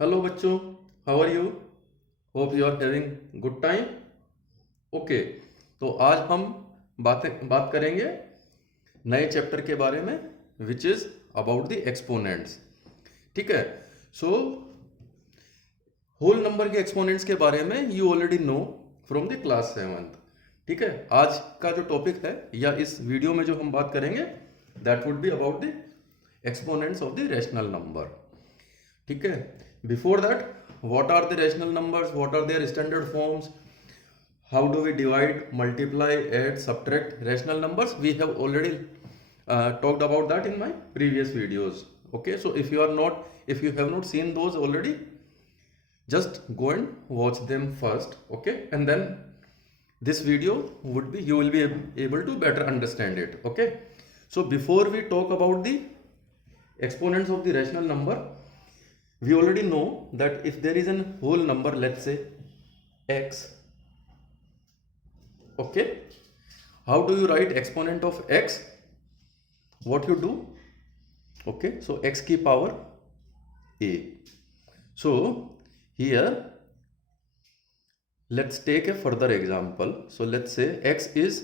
Hello बच्चों, how are you? Hope you are having good time. Okay, तो आज हम बात करेंगे नए चैप्टर के बारे में, which is about the exponents. ठीक है। सो होल नंबर के एक्सपोनेंट्स के बारे में you already know from the class 7th। ठीक है। आज का जो टॉपिक है या इस वीडियो में जो हम बात करेंगे that would be about the exponents of the rational number. ठीक है। Before that, what are the rational numbers, what are their standard forms, how do we divide, multiply, add, subtract rational numbers? We have already talked about that in my previous videos. Okay, so if you have not seen those already, just go and watch them first. Okay, and then this video would be, you will be able to better understand it. Okay, so before we talk about the exponents of the rational number, we already know that if there is a whole number, let's say x, okay, how do you write exponent of x? What you do? Okay, so x की power a. So here let's take a further example. So let's say x is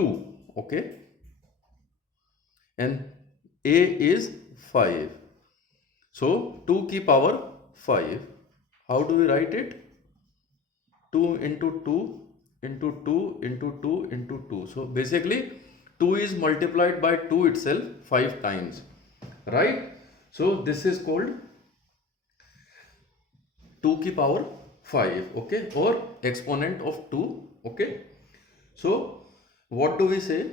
2, okay, and a is 5. So 2 की power 5. How do we write it? 2 into 2 into 2 into 2 into 2. So basically 2 is multiplied by 2 itself 5 times, right? So this is called 2 की power 5, okay, or exponent of 2. Okay, so what do we say?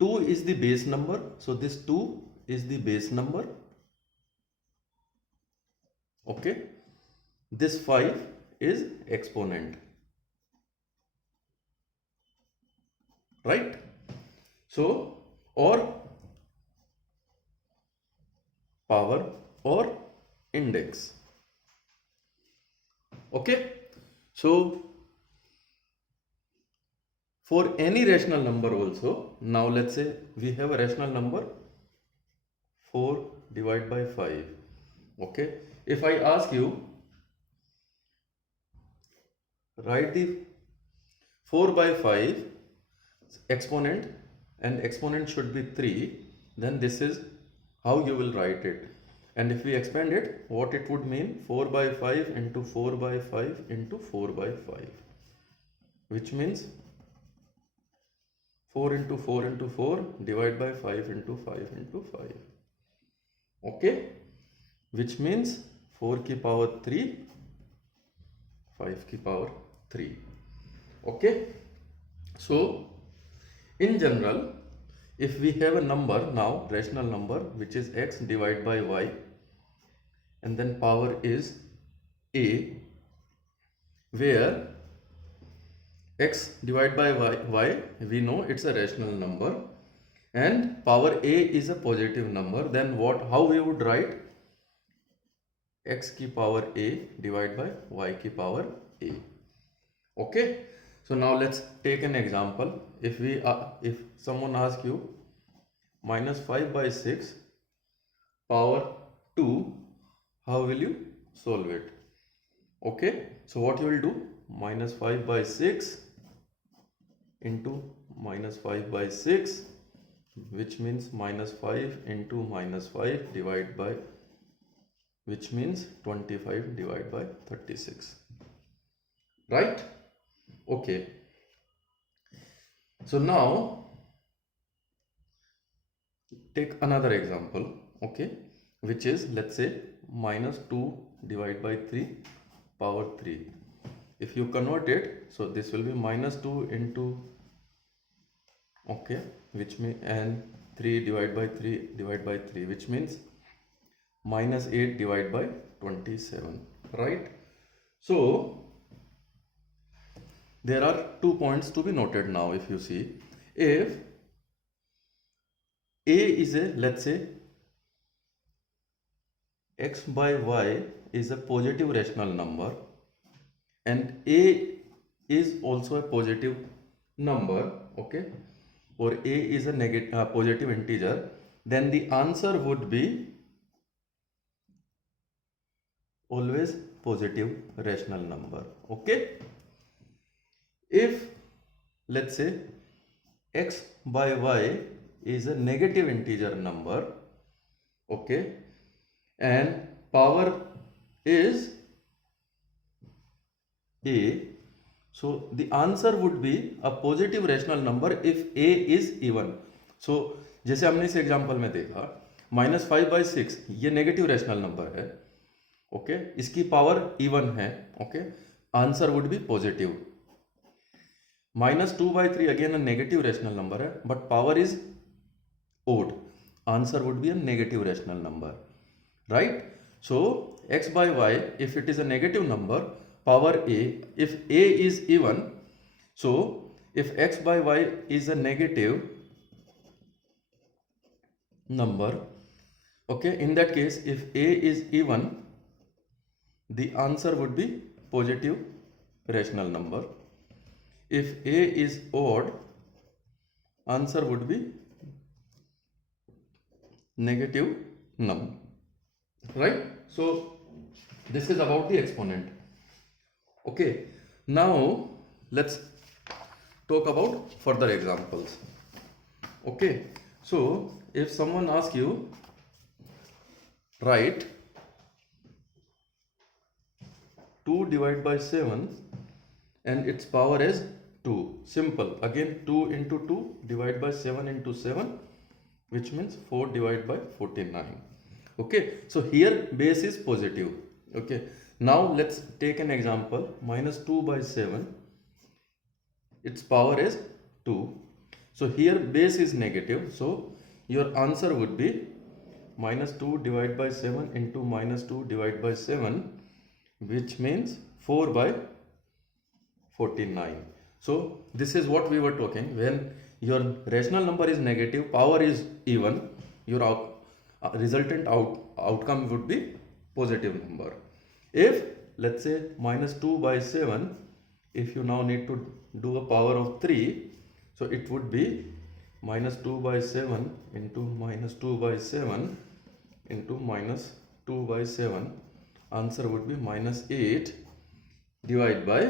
2 is the base number, so this 2 is the base number. Okay, this 5 is exponent, right? So or power or index. Okay, so for any rational number also, now let's say we have a rational number 4 divided by 5. Okay, if I ask you write the 4 by 5 exponent, and exponent should be 3, then this is how you will write it. And if we expand it, what it would mean? 4 by 5 into 4 by 5 into 4 by 5, which means 4 into 4 into 4 divided by 5 into 5 into 5. Okay, which means 4 की power 3, 5 की power 3. Okay, so in general, if we have a number now, rational number, which is x divided by y, and then power is a, where x divided by y, we know it's a rational number, and power a is a positive number, then how we would write? X की power a divided by y की power a. Okay, so now let's take an example. If someone asks you minus 5 by 6 power 2, how will you solve it? Okay, so what you will do? Minus 5 by 6 into minus 5 by 6, which means minus 5 into minus 5 divided by, which means 25 divided by 36, right? Okay, so now take another example, okay, which is, let's say, minus 2 divided by 3 power 3. If you convert it, so this will be minus 2 into, okay, which means, and 3 divided by 3 divided by 3, which means minus 8 divided by 27, right? So there are 2 points to be noted now. If you see, if a is a, let's say, x by y is a positive rational number, and a is also a positive number, okay, or a is a negative positive integer, then the answer would be always positive rational number. Okay, if let's say x by y is a negative integer number, okay, and power is a, so the answer would be a positive rational number if a is even. So जैसे हमने इस example में देखा -5/6 ये negative rational number है, okay, इसकी power even है, okay, answer would be positive. -2/3 again a negative rational number है but power is odd, answer would be a negative rational number, right? So x by y, if it is a negative number, power a, if a is even, so if x by y is a negative number, okay, in that case if a is even, the answer would be positive rational number. If a is odd, answer would be negative number, right? So this is about the exponent. Okay, now let's talk about further examples. Okay, so if someone asks you, write 2 divided by 7 and its power is 2. Simple. Again 2 into 2 divided by 7 into 7, which means 4 divided by 49. Okay, so here base is positive. Okay, now let's take an example. -2/7, its power is 2. So here base is negative, so your answer would be -2 divided by 7 into -2 divided by 7, which means 4 by 49. So this is what we were talking. When your rational number is negative, power is even, your resultant outcome would be positive number. If let's say -2/7, if you now need to do a power of 3, so it would be -2/7 into -2/7 into -2/7, answer would be -8 divided by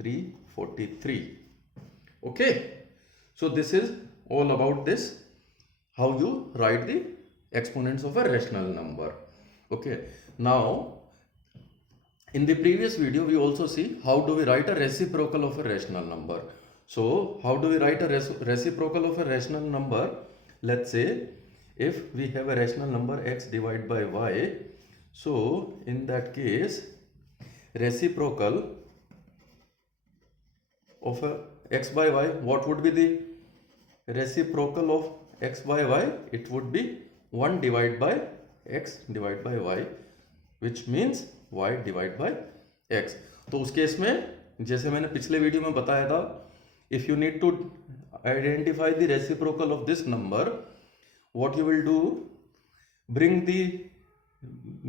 343. Okay, so this is all about this, how you write the exponents of a rational number. Okay, now in the previous video we also see how do we write a reciprocal of a rational number. So how do we write a reciprocal of a rational number? Let's say if we have a rational number x divided by y, so in that case reciprocal of a x by y, what would be the reciprocal of x by y? It would be 1 divided by x divided by y, which means y divided by x. तो उस case में जैसे मैंने पिछले video में बताया था, if you need to identify the reciprocal of this number, what you will do,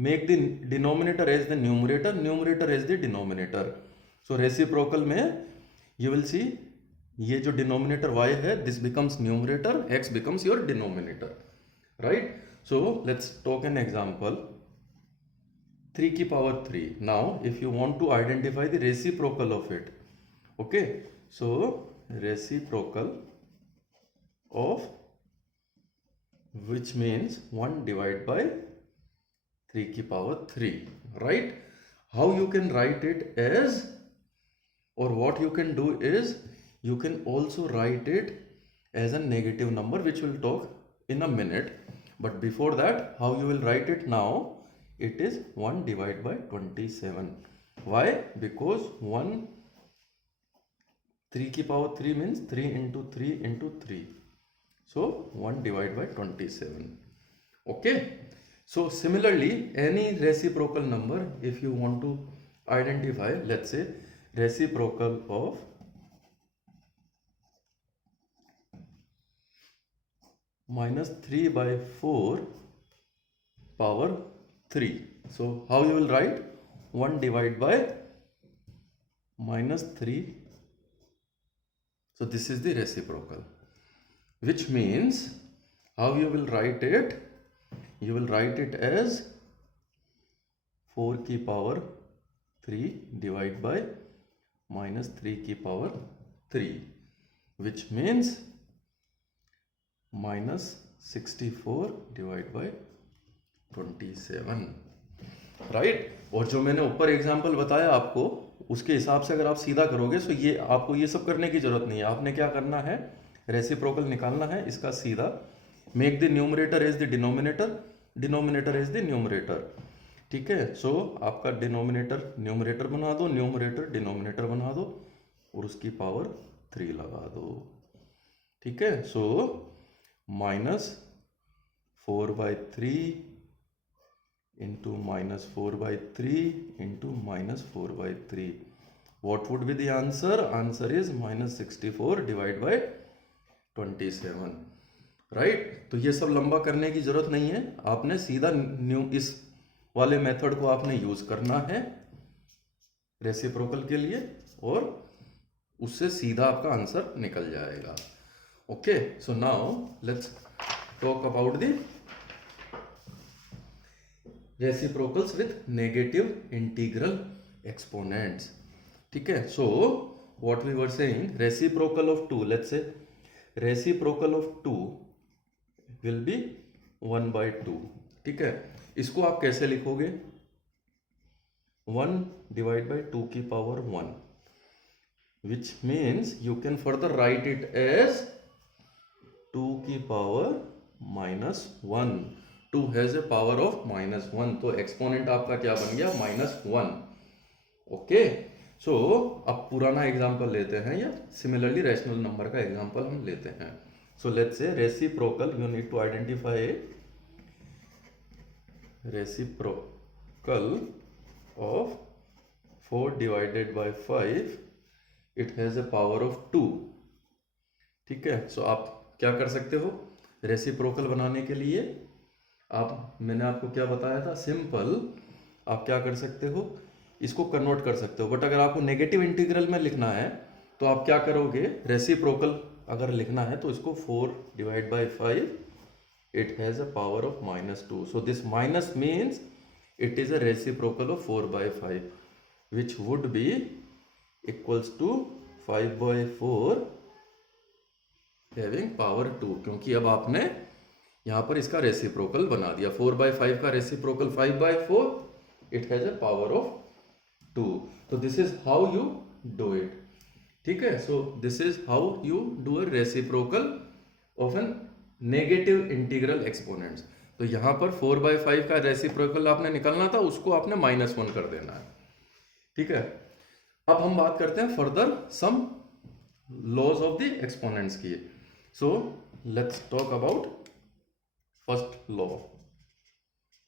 make the denominator as the numerator, numerator as the denominator. So reciprocal में you will see ये जो डिनोमिनेटर y है, this becomes numerator, x becomes your denominator, right? So let's talk an example 3 की power 3. Now if you want to identify the reciprocal of it, okay, so reciprocal of which means 1 divided by 3 की power 3, right? How you can write it as, or what you can do is, you can also write it as a negative number, which we'll talk in a minute. But before that, how you will write it now? It is 1 divided by 27. Why? Because 3 की power 3 means 3 into 3 into 3. So 1 divided by 27. Okay. So similarly, any reciprocal number, if you want to identify, let's say reciprocal of -3/4 power 3. So how you will write? 1 divided by -3. So this is the reciprocal, which means how you will write it? You will write it as 4 की power 3 divide by minus 3 की power 3, which means minus 64 divide by 27, right. और जो मैंने ऊपर example बताया आपको, उसके हिसाब से अगर आप सीधा करोगे तो ये आपको ये सब करने की जरूरत नहीं है। आपने क्या करना है, रेसिप्रोकल निकालना है इसका सीधा, make the numerator as the denominator, denominator as the numerator, ठीक है। सो आपका डिनोमिनेटर न्यूमरेटर बना दो, न्यूमरेटर डिनोमिनेटर बना दो और उसकी पावर 3 लगा दो, ठीक है। So minus 4/3 into minus 4/3 into minus 4/3. What would be the answer? Answer is minus 64 divided by 27, right. तो ये सब लंबा करने की जरूरत नहीं है, आपने सीधा इस वाले मेथड को आपने यूज करना है रेसिप्रोकल के लिए और उससे सीधा आपका आंसर निकल जाएगा। Okay, so now let's talk about the reciprocals with negative integral exponents, ठीक है। So what we were saying, reciprocal of 2, let's say reciprocal of 2 will be 1/2, ठीक है। इसको आप कैसे लिखोगे, 1 डिवाइड बाई 2 की power 1, which means you can further write it as 2 की power -1, 2 has a power of -1, तो एक्सपोनेंट आपका क्या बन गया, -1, ओके। सो अब पुराना एग्जांपल लेते हैं या सिमिलरली रैशनल नंबर का एग्जांपल हम लेते हैं। So let's say reciprocal, you need to identify reciprocal of 4 divided by 5, it has a power of 2, ठीक है। सो आप क्या कर सकते हो, रेसिप्रोकल बनाने के लिए मैंने आपको क्या बताया था, सिंपल आप क्या कर सकते हो, इसको कन्वर्ट कर सकते हो। बट अगर आपको नेगेटिव इंटीग्रल में लिखना है तो आप क्या करोगे, रेसिप्रोकल अगर लिखना है तो इसको 4 divide by 5, it has a power of -2, so this minus means it is a reciprocal of 4/5, which would be equals to 5/4 having power 2, क्योंकि अब आपने यहां पर इसका रेसिप्रोकल बना दिया। 4/5 का reciprocal 5/4, it has a power of 2, तो this is how you do it, ठीक है। So this is how you do a reciprocal of an negative integral exponents. तो यहां पर 4/5 का रेसिप्रोकल आपने निकालना था, उसको आपने -1 कर देना है, ठीक है। अब हम बात करते हैं further some laws of the exponents की। So let's talk about first law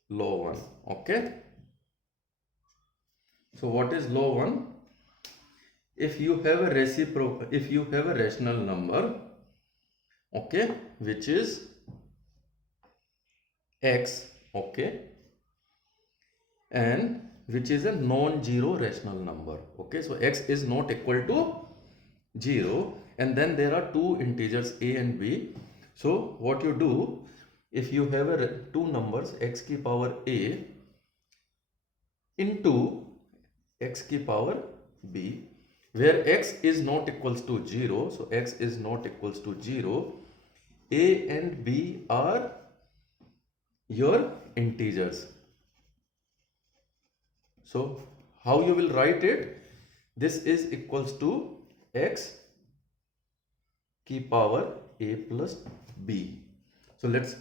1, okay। so what is law 1? If you have a rational number, okay, which is x, okay, and which is a non-zero rational number, okay, so x is not equal to 0, and then there are two integers a and b. So what you do, if you have two numbers x की power a into x की power b, where x is not equals to 0, so x is not equals to 0, a and b are your integers. So how you will write it, this is equals to x की power a plus b. So let's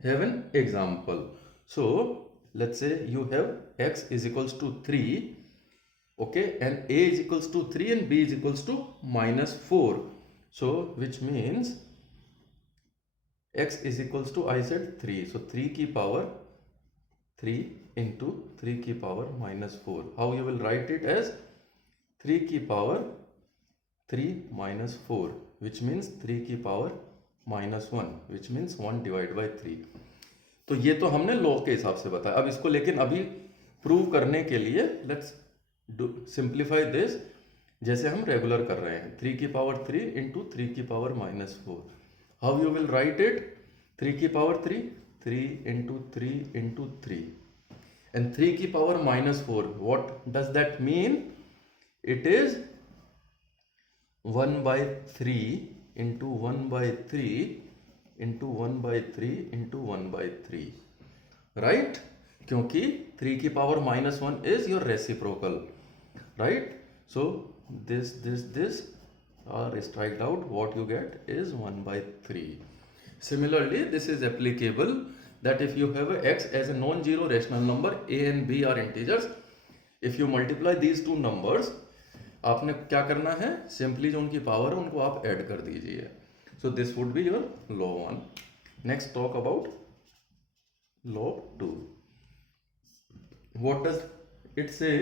have an example. So let's say you have x is equals to 3, okay, and a is equals to 3 and b is equals to -4, so which means x is equals to, I said 3, so 3 की power 3 into 3 की power -4. How you will write it as 3 की power 3 -4, which means 3 की power -1, which means 1 divide by 3. तो ये तो हमने law के हिसाब से बताया। अब इसको लेकिन अभी प्रूव करने के लिए लेट्स सिंप्लीफाई दिस, जैसे हम रेगुलर कर रहे हैं, 3 की पावर 3 इंटू 3 की power -4. How you will write it, 3 की पावर 3, 3 इंटू 3 इंटू 3. and 3 की power -4, what does that mean? It is 1 by 3 into 1 by 3 into 1 by 3 into 1 by 3, right? क्योंकि 3 की power -1 is your reciprocal, right? So this are striked out. What you get is 1 by 3. Similarly, this is applicable that if you have a x as a non-zero rational number, a and b are integers. If you multiply these two numbers, आपने क्या करना है, simply जो उनकी power है उनको आप add कर दीजिए. So this would be your law 1. Next, talk about law 2. What does it say?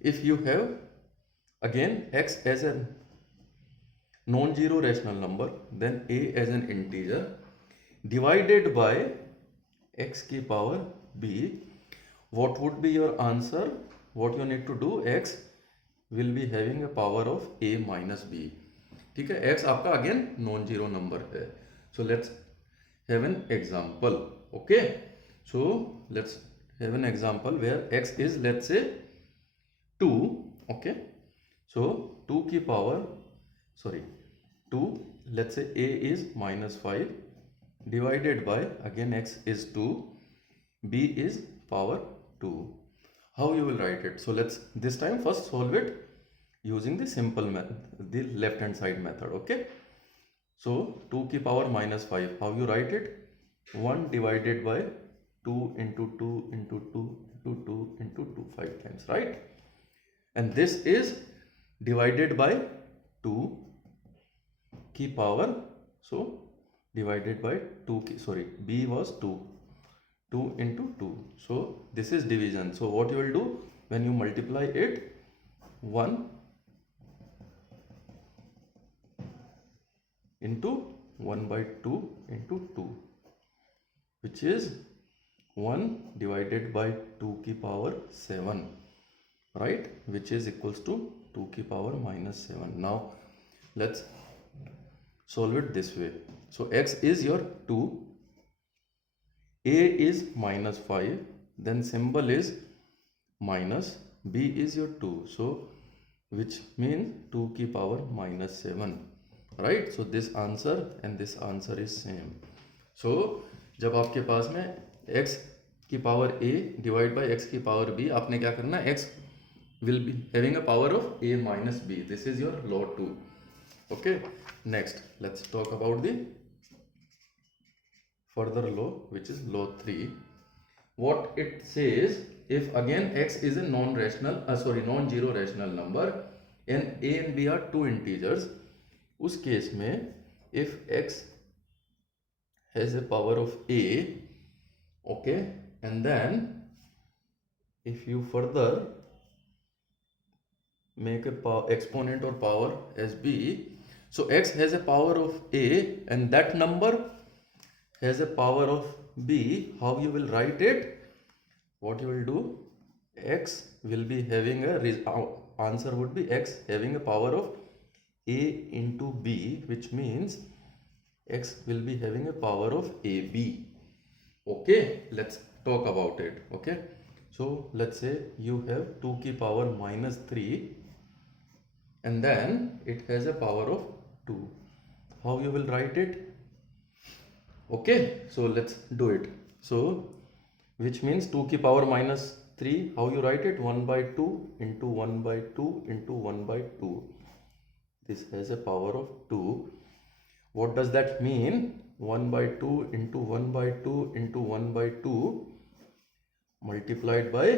If you have again x as a non-zero rational number, then a as an integer divided by x की power b, what would be your answer? What you need to do, x will be having a power of a minus b. ठीक है, x आपका again non-zero number है. So let's have an example. Okay, so let's have an example where x is, let's say, 2. Okay, so 2 की power 2, let's say a is -5 divided by, again x is 2, b is power 2. How you will write it? So let's this time first solve it using the simple method, the left hand side method. Okay, so 2 की power -5, how you write it? 1 divided by 2 into 2 into 2 into 2 into 2, 5 times, right? And this is divided by 2 की power, so divided by 2 की, b was 2 into 2, so this is division. So what you will do when you multiply it, 1 into 1 by 2 into 2, which is 1 divided by 2 की power 7, right, which is equals to 2 की power -7. Now let's solve it this way. So x is your 2, a is -5, then symbol is minus, b is your 2, so which means 2 की power -7, right? So this answer and this answer is same. So जब आपके पास में x की power a divide by x की power b, आपने क्या करना है, x will be having a power of a minus b. This is your law 2. Okay, next let's talk about the further law, which is law 3. What it says, if again x is a non-zero rational number and a and b are two integers, उस case में if x has a power of a, okay, and then if you further make a exponent or power as b, so x has a power of a and that number has a power of b, how you will write it? What you will do, x will be having a answer would be x having a power of a into b, which means x will be having a power of ab. Okay, let's talk about it. Okay, so let's say you have 2 की power -3 and then it has a power of 2. How you will write it? Okay, so let's do it. So which means 2 की power -3, how you write it? 1 by 2 into 1 by 2 into 1 by 2. This has a power of 2. What does that mean? 1 by 2 into 1 by 2 into 1 by 2 multiplied by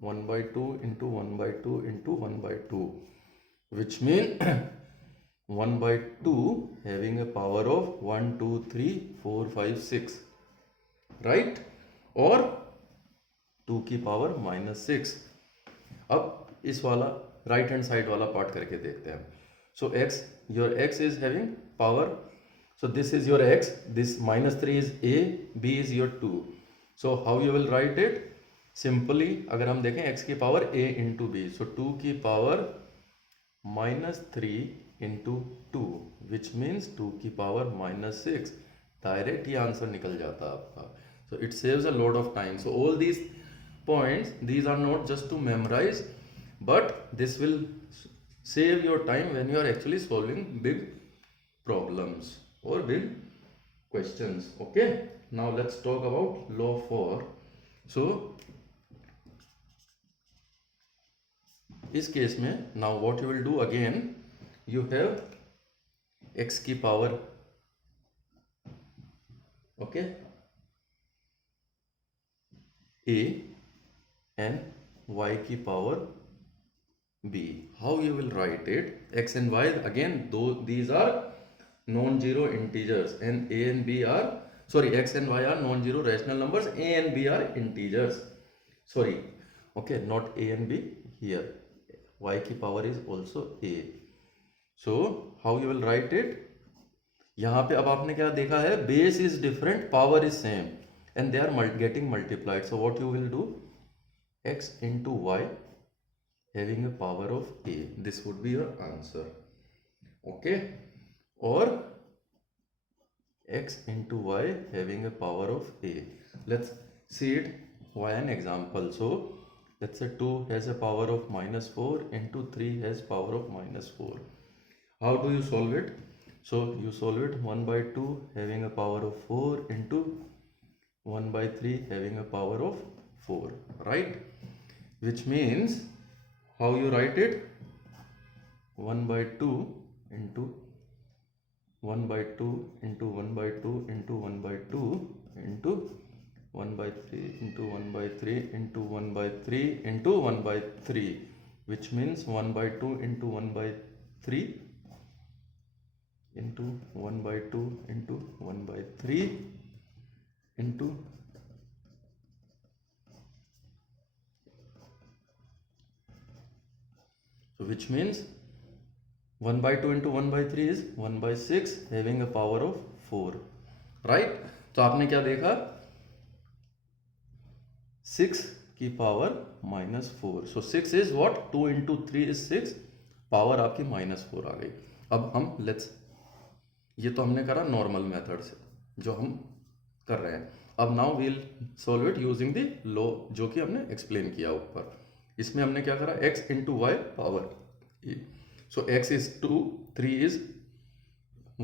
1 by 2 into 1 by 2 into 1 by 2, which means 1 by 2 having a power of 1, 2, 3, 4, 5, 6, right? और 2 की power -6. अब इस वाला right hand side वाला part करके देखते हैं. So x, your x is having power, so this is your x, this -3 is a, b is your 2. So how you will write it? Simply अगर हम देखें x की power a into b, so 2 की power -3 into 2, which means 2 की power -6. Direct ये answer निकल जाता है आपका. So it saves a lot of time. So all these points, these are not just to memorize, but this will save your time when you are actually solving big problems or big questions. Okay, now let's talk about law 4. So इस case में now what you will do again, you have x की power, okay, a and y की power b. How you will write it? X and y, again though these are non-zero integers, and a and b are, sorry, x and y are non-zero rational numbers, a and b are integers, sorry, okay, not a and b here, y की power is also a. So how you will write it? यहाँ पे अब आपने क्या देखा है, base is different, power is same, and they are getting multiplied. So what you will do, x into y having a power of a, this would be your answer. Okay, or x into y having a power of a. Let's see it via an example. So let's say 2 has a power of -4 into 3 has power of -4. How do you solve it? So you solve it 1 by 2 having a power of 4 into 1 by 3 having a power of 4, right? Which means, how you write it? 1 by 2 into 1 by 2 into 1 by 2 into 1 by 2 into 1 by 3 into 1 by 3 into 1 by 3 into 1 by 3, which means 1 by 2 into 1 by 3 into 1 by 2 into 1 by 3 into so which means 1 by 2 into 1 by 3 is 1 by 6 having a power of 4, right? तो आपने क्या देखा, 6 की power -4. So 6 is what, 2 into 3 is 6, power आपकी -4 आ गई. अब हम let's, ये तो हमने करा नॉर्मल मेथड से जो हम कर रहे हैं. अब now we'll solve it using the law जो कि हमने एक्सप्लेन किया ऊपर. इसमें हमने क्या करा, x into y power e. So x is 2, 3 is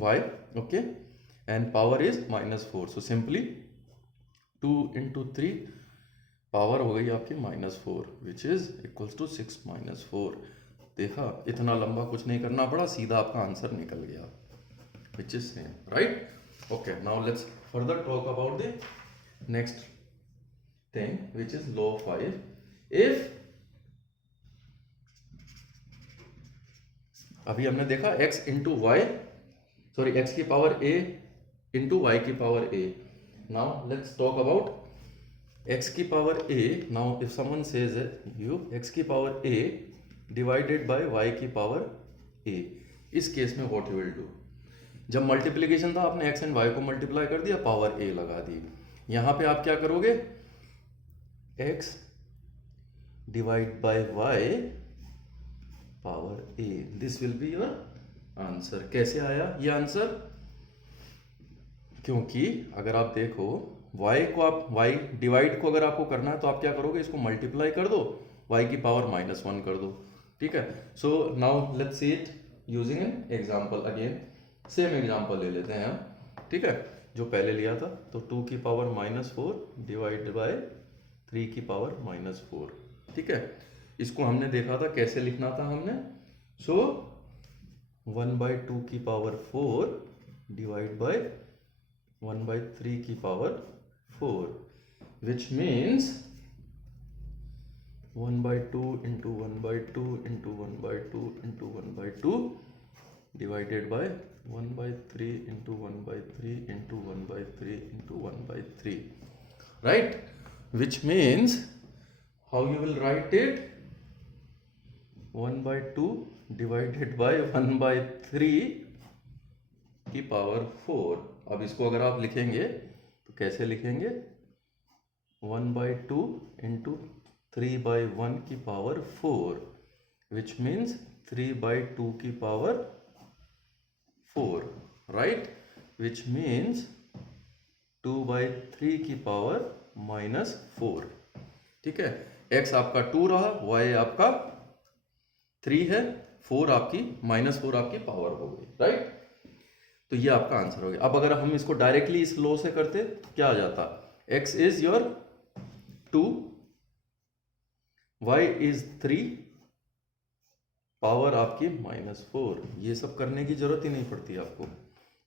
y, okay, and power is -4. So simply 2 into 3 power हो गई आपकी -4, विच इज इक्वल्स टू 6 -4. देखा, इतना लंबा कुछ नहीं करना पड़ा, सीधा आपका आंसर निकल गया, which is same, right? Okay, now let's further talk about the next thing, which is law 5. If अभी हमने देखा x into y, sorry, x की पावर a into y की power a. Now let's talk about x की power a. Now if someone says you x की power a divided by y की power a, इस case में what you will do? जब multiplication था आपने x and y को multiply कर दिया, पावर a लगा दी. यहां पे आप क्या करोगे, x divide by y power a. This will be your answer. कैसे आया ये आंसर? क्योंकि अगर आप देखो y को, आप y डिवाइड को अगर आपको करना है तो आप क्या करोगे, इसको मल्टीप्लाई कर दो, y की पावर -1 कर दो. ठीक है. सो now let's see it using an example. Again same example ले लेते हैं हम, ठीक है, जो पहले लिया था. तो 2 की पावर -4 डिवाइड बाय 3 की पावर -4. ठीक है. इसको हमने देखा था कैसे लिखना था हमने. सो 1 by 2 की पावर 4 डिवाइड बाय 1 by 3 की power 4, which means 1 by 2 into 1 by 2 into 1 by 2 into 1 by 2 divided by 1 by 3 into 1 by 3 into 1 by 3 into 1 by 3, right? Which means, how you will write it, 1 by 2 divided by 1 by 3 की power 4. अब इसको अगर आप लिखेंगे तो कैसे लिखेंगे, 1 by 2 into 3 by 1 की पावर 4, which means 3 by 2 की पावर 4, right? Which means 2/3 की पावर -4। ठीक है, x आपका 2 रहा, y आपका 3 है, 4 आपकी -4 आपकी पावर हो गई, राइट। तो ये आपका आंसर हो गया। अब अगर हम इसको डायरेक्टली इस लॉ से करते तो क्या आ जाता, x is your 2, y is 3, power आपकी -4। ये सब करने की जरूरत ही नहीं पड़ती आपको।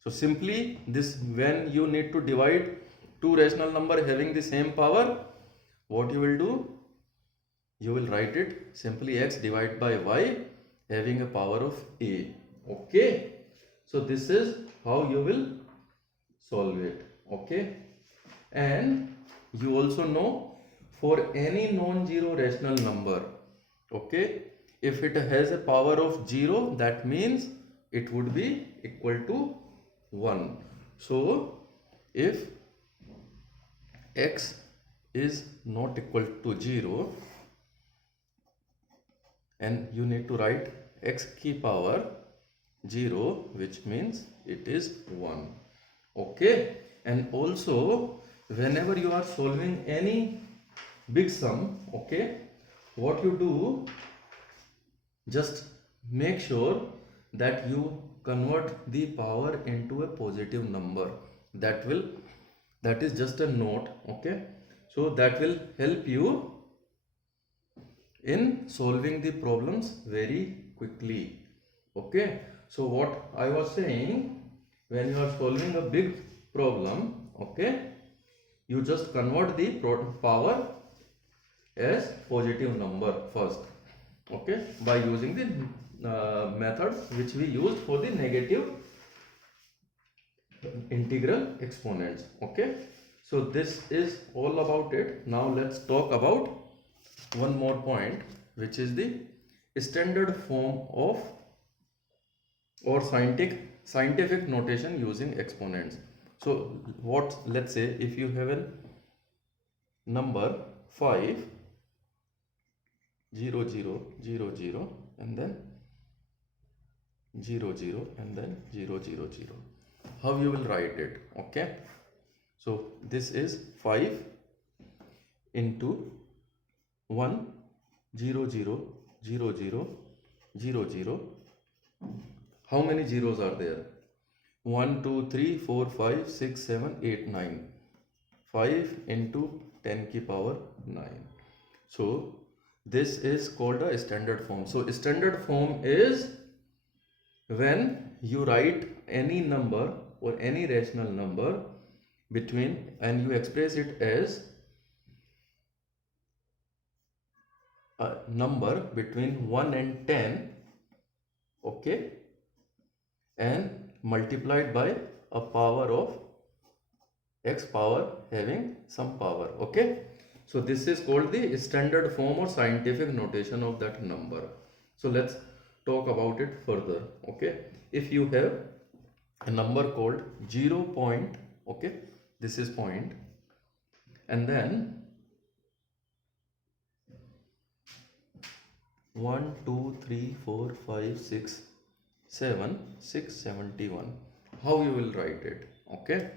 So simply this, when you need to divide two rational number having the same power, what you will do, you will write it simply x divided by y having a power of a. Okay, so this is how you will solve it. Okay, and you also know for any non-zero rational number, okay, if it has a power of 0, that means it would be equal to 1. So if x is not equal to 0, and you need to write x की power 0, which means it is 1. Okay, and also whenever you are solving any big sum, okay, what you do, just make sure that you convert the power into a positive number. That is just a note, okay, so that will help you in solving the problems very quickly. Okay, so what I was saying, when you are solving a big problem, okay, you just convert the power as positive number first, okay, by using the method which we used for the negative integral exponents. Okay, so this is all about it. Now let's talk about one more point, which is the standard form of or scientific notation using exponents. So what, let's say if you have a number 5 0 0 0 0 and then 0 0 and then 0 0 0, how you will write it? Okay, so this is 5 into 1 0 0 0 0 0 0. How many zeros are there? 1 2 3 4 5 6 7 8 9. 5 into 10 की power 9. So this is called a standard form. So standard form is when you write any number or any rational number between, and you express it as a number between 1 and 10, okay, and multiplied by a power of x power having some power. Okay, so this is called the standard form or scientific notation of that number. So let's talk about it further. Okay, if you have a number called 0 point, okay, this is point, and then 1 2 3 4 5 6 7 671, how you will write it? Okay,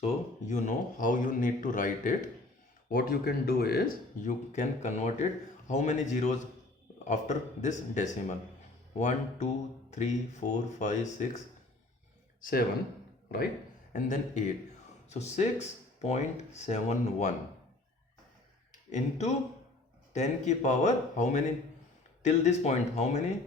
so you know how you need to write it. What you can do is you can convert it, how many zeros after this decimal? 1 2 3 4 5 6 7, right, and then 8. So 6.71 into 10 की power, how many till this point, how many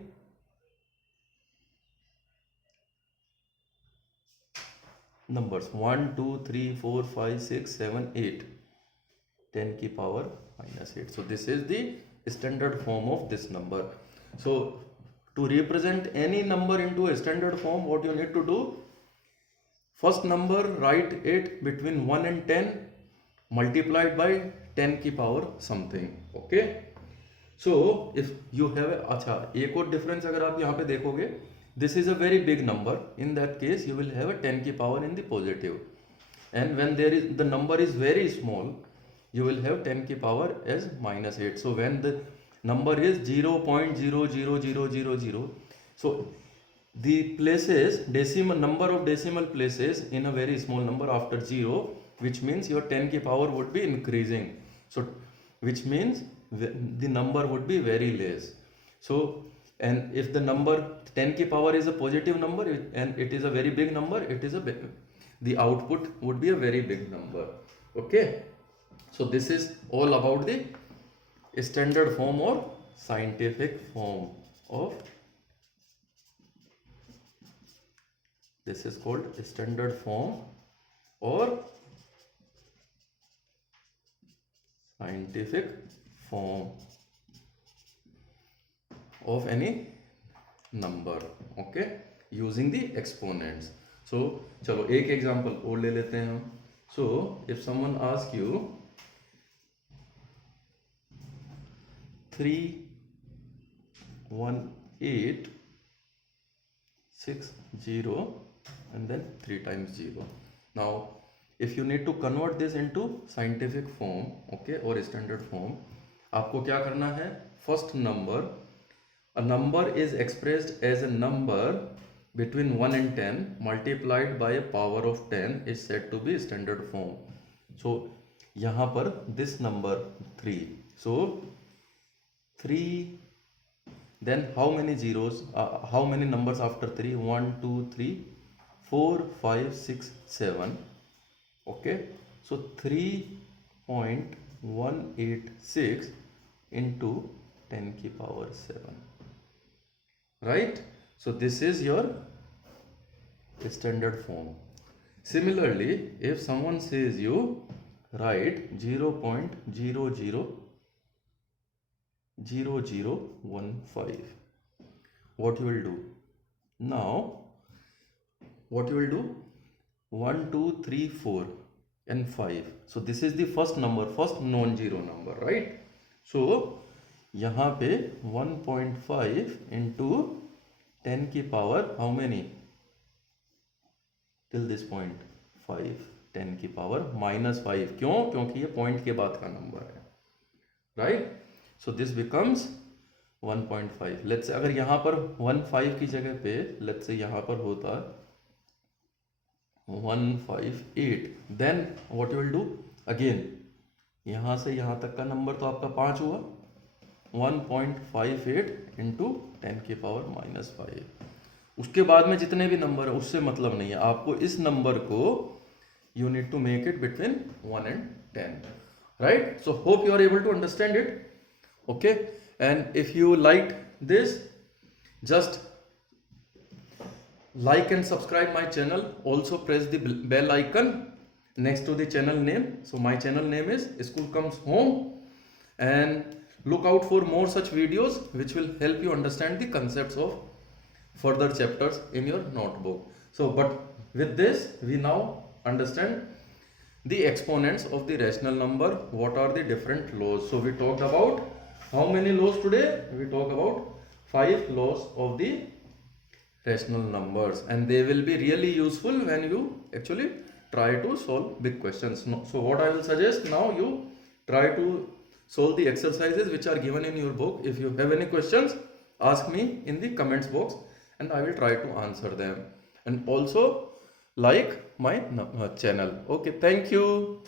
numbers? 1 2 3 4 5 6 7 8. 10 की power -8. So this is the standard form of this number. So to represent any number into a standard form, what you need to do, first number write it between 1 and 10 multiplied by 10 की power something. Okay, so if you have अच्छा एक और difference अगर आप यहाँ पे देखोगे, this is a very big number, in that case you will have a 10 की power in the positive, and when there is the number is very small, you will have 10 की power as -8. So when the number is 0.00000, so the places, decimal number of decimal places in a very small number after 0, which means your 10 की power would be increasing. So which means the number would be very less. So and if the number 10 की power is a positive number and it is a very big number, it is the output would be a very big number. Okay, so this is all about the standard form or scientific form of, this is called standard form or scientific form of any number. Okay, using the exponents. So चलो एक example और ले लेते हैं हम. So if someone asks you 3 1 8 6 0 and then 3 times 0. Now if you need to convert this into scientific form, okay, or standard form, आपको क्या करना है? First number, a number is expressed as a number between 1 and 10 multiplied by a power of 10 is said to be standard form. So यहाँ पर this number 3, so 3, then how many zeros, how many numbers after 3? 1 2 3 4 5 6 7. Okay, so 3.186 into 10 की power 7, right? So this is your standard form. Similarly, if someone says you write 0.000015, what you will do? Now what you will do? 1 2 3 4 and 5. So this is the first number, first non-zero number, right? So यहाँ पे 1.5 into 10 की power how many? Till this point 5, 10 की power -5. क्यों? क्योंकि ये point के बाद का नंबर है, right? So this becomes 1.5. let's say अगर यहाँ पर 1.5 की जगह पे let's say यहाँ पर होता 158, then what you will do? Again यहाँ से यहाँ तक का नंबर तो आपका 5 हुआ. 1.58 into 10 की पावर -5. उसके बाद में जितने भी नंबर है उससे मतलब नहीं है. आपको इस नंबर को you need to make it between 1 and 10, right? So hope you are able to understand it. Okay, and if you liked this, just like and subscribe my channel. Also press the bell icon next to the channel name. So my channel name is School Comes Home, and look out for more such videos which will help you understand the concepts of further chapters in your notebook. So but with this we now understand the exponents of the rational number. What are the different laws? So we talked about how many laws today? We talk about 5 laws of the rational numbers, and they will be really useful when you actually try to solve big questions. So what I will suggest now, you try to solve the exercises which are given in your book. If you have any questions, ask me in the comments box and I will try to answer them. And also like my channel. Okay, thank you.